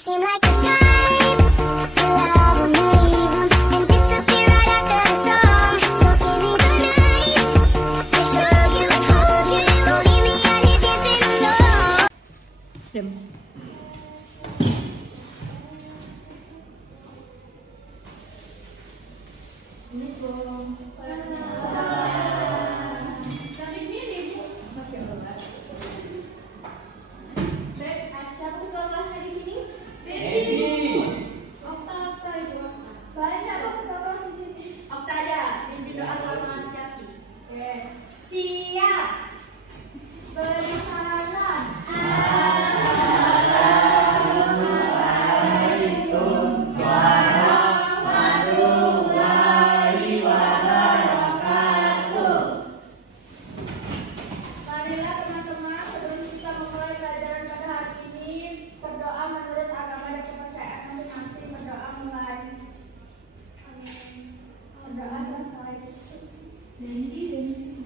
seem like the type to love me and disappear right after the song. So give me the night to show you and hold you. Don't leave me out here dancing alone.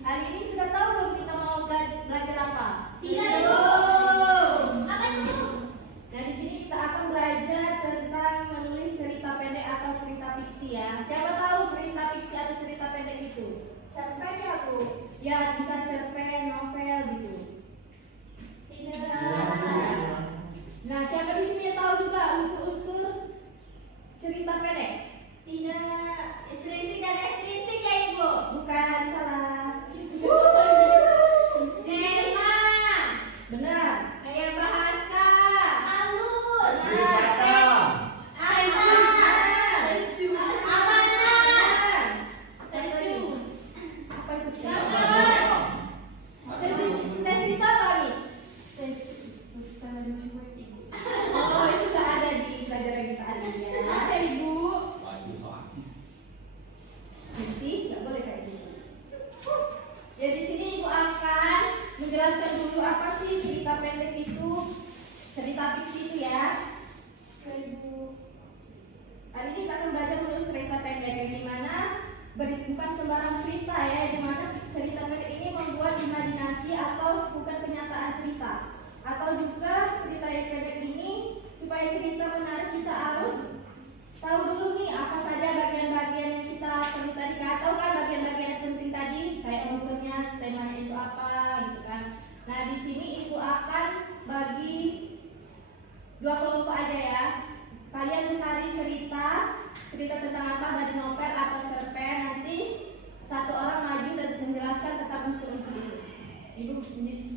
Hari ini sudah tahu belum kita mau belajar apa? Tidak, Bu. Apa itu? Nah, di sini kita akan belajar tentang menulis cerita pendek atau cerita fiksi ya. Siapa tahu cerita fiksi atau cerita pendek itu? Cerpen ya, Bu? Ya, bisa cerpen, novel gitu. Tidak. Nah, siapa di sini yang tahu juga unsur-unsur cerita pendek? Tidak. Istri dan kritik ya, Ibu. Bukan, salah. Tema. Benar. Gaya bahasa. Alur. Cerita fiksi itu ya. Hari ini kita akan belajar menulis cerita pendek yang dimana bukan sembarang cerita ya, dimana cerita pendek ini membuat imajinasi atau bukan kenyataan cerita. Atau juga cerita yang pendek ini supaya cerita menarik kita harus tahu dulu nih apa saja bagian-bagian yang kita perlu tadi, atau kan bagian-bagian yang penting tadi kayak unsurnya, temanya itu apa gitu kan. Nah di sini ibu akan bagi dua kelompok aja ya. Kalian mencari cerita tentang apa dari novel atau cerpen. Nanti satu orang maju dan menjelaskan tentang unsur-unsur itu.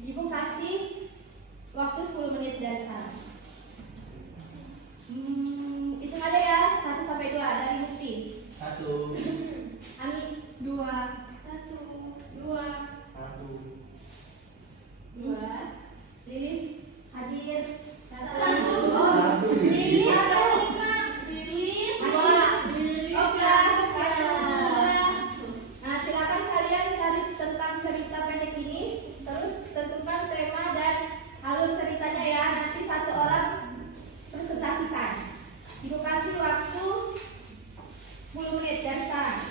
Ibu kasih waktu 10 menit dari sekarang. Hitung aja ya, 1 sampai 2 dari Mufti. 1 Ami 2 1 2 2 Lilis hadir 1 Lilis ada 5 Lilis 2 Nah silakan kalian cari tentang cerita pendek ini, terus tentukan tema dan alur ceritanya ya. Nanti satu orang presentasikan. Ibu kasih waktu 10 menit dari sekarang.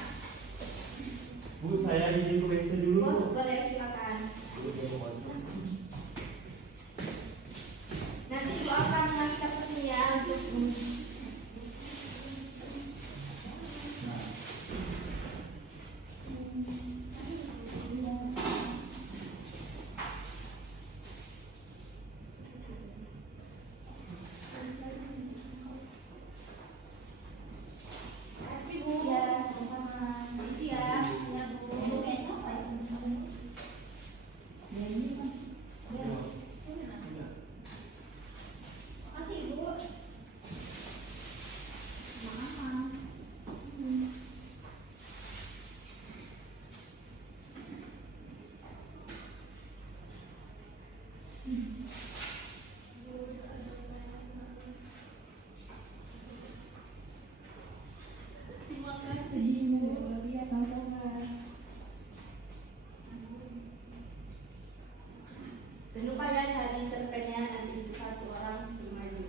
Bu, saya izin ke WC dulu. Boleh, silakan. Nanti ibu akan ngasih kertasnya ya untuk jangan lupa ya cari cerpennya, nanti satu orang maju.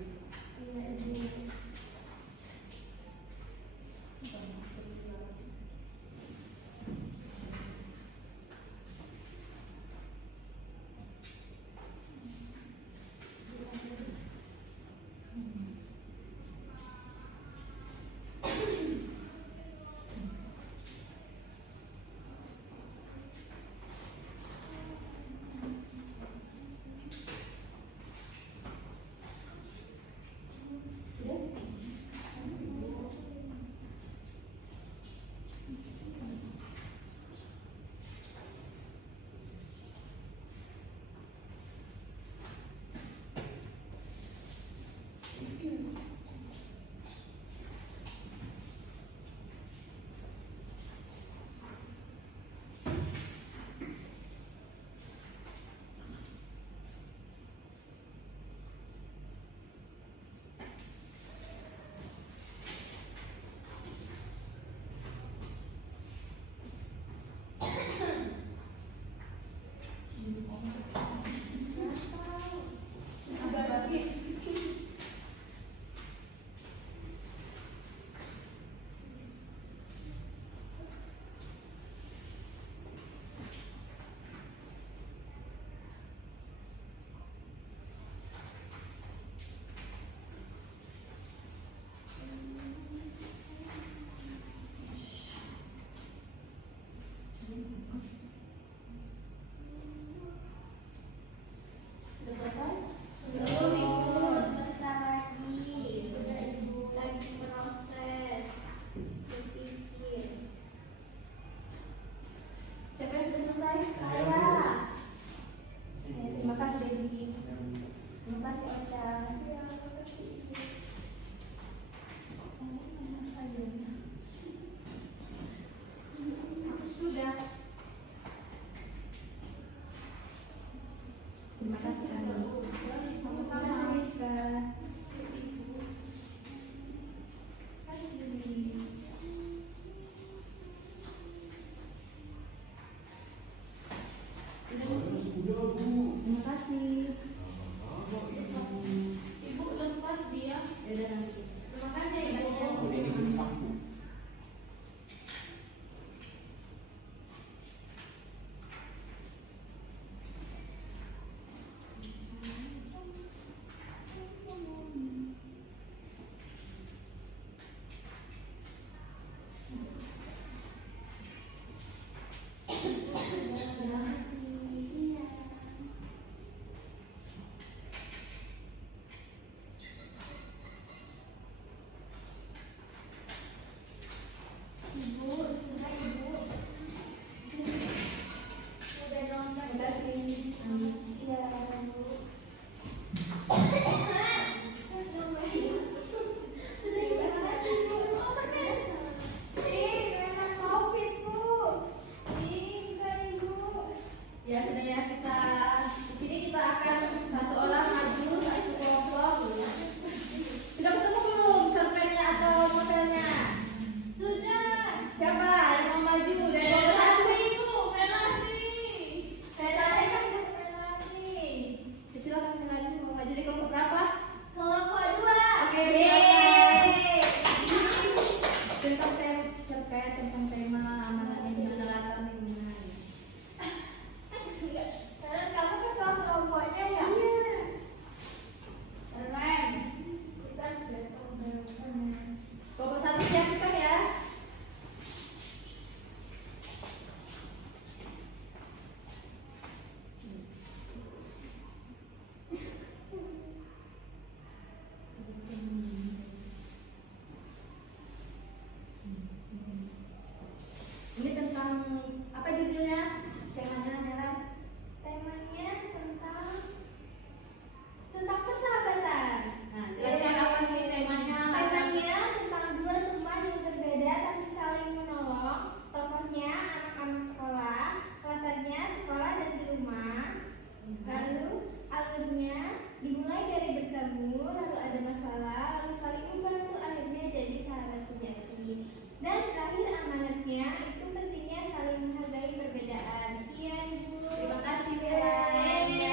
masalah, lalu saling membantu, akhirnya jadi sahabat sejati. Dan terakhir amanatnya itu pentingnya saling menghargai perbedaan. Sekian Ibu. Terima kasih Bella.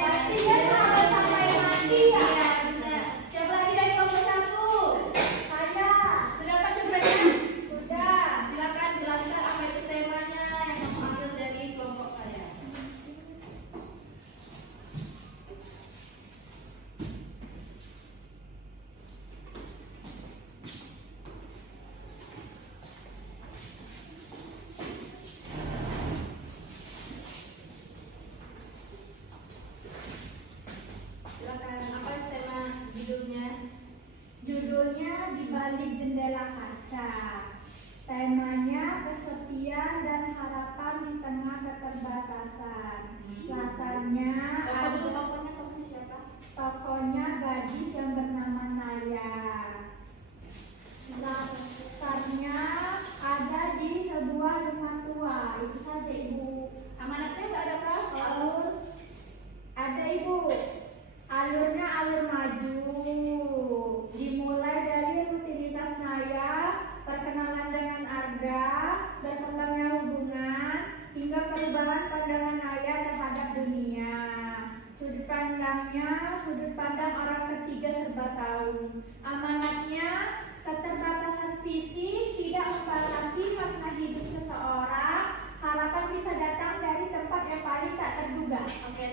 Pasti ya sama-sama yang mandi ya. Iya, benar. Siapa lagi dari kelompok 1? Ada. Sudah Pak sebenarnya? Sudah. Silakan jelaskan apa itu temanya yang kamu ambil dari kelompok kalian. Silakan, apa tema judulnya? Judulnya Di Balik Jendela Kaca. Temanya kesepian dan harapan di tengah keterbatasan. Latarnya Apa dulu ada tokohnya siapa? tokohnya gadis yang bernama Naya. Latarnya ada di sebuah rumah tua. Itu saja Ibu. Amanatnya nggak ada kah? Alur ada Ibu. Alurnya alur maju. Dimulai dari rutinitas Naya, perkenalan dengan Arga, berkembangnya hubungan, hingga perubahan pandangan Naya terhadap dunia. Sudut pandangnya, sudut pandang orang ketiga serba tahu. Amanatnya, keterbatasan fisik tidak membatasi makna hidup seseorang. Harapan bisa datang dari tempat yang paling tak terduga. Oke,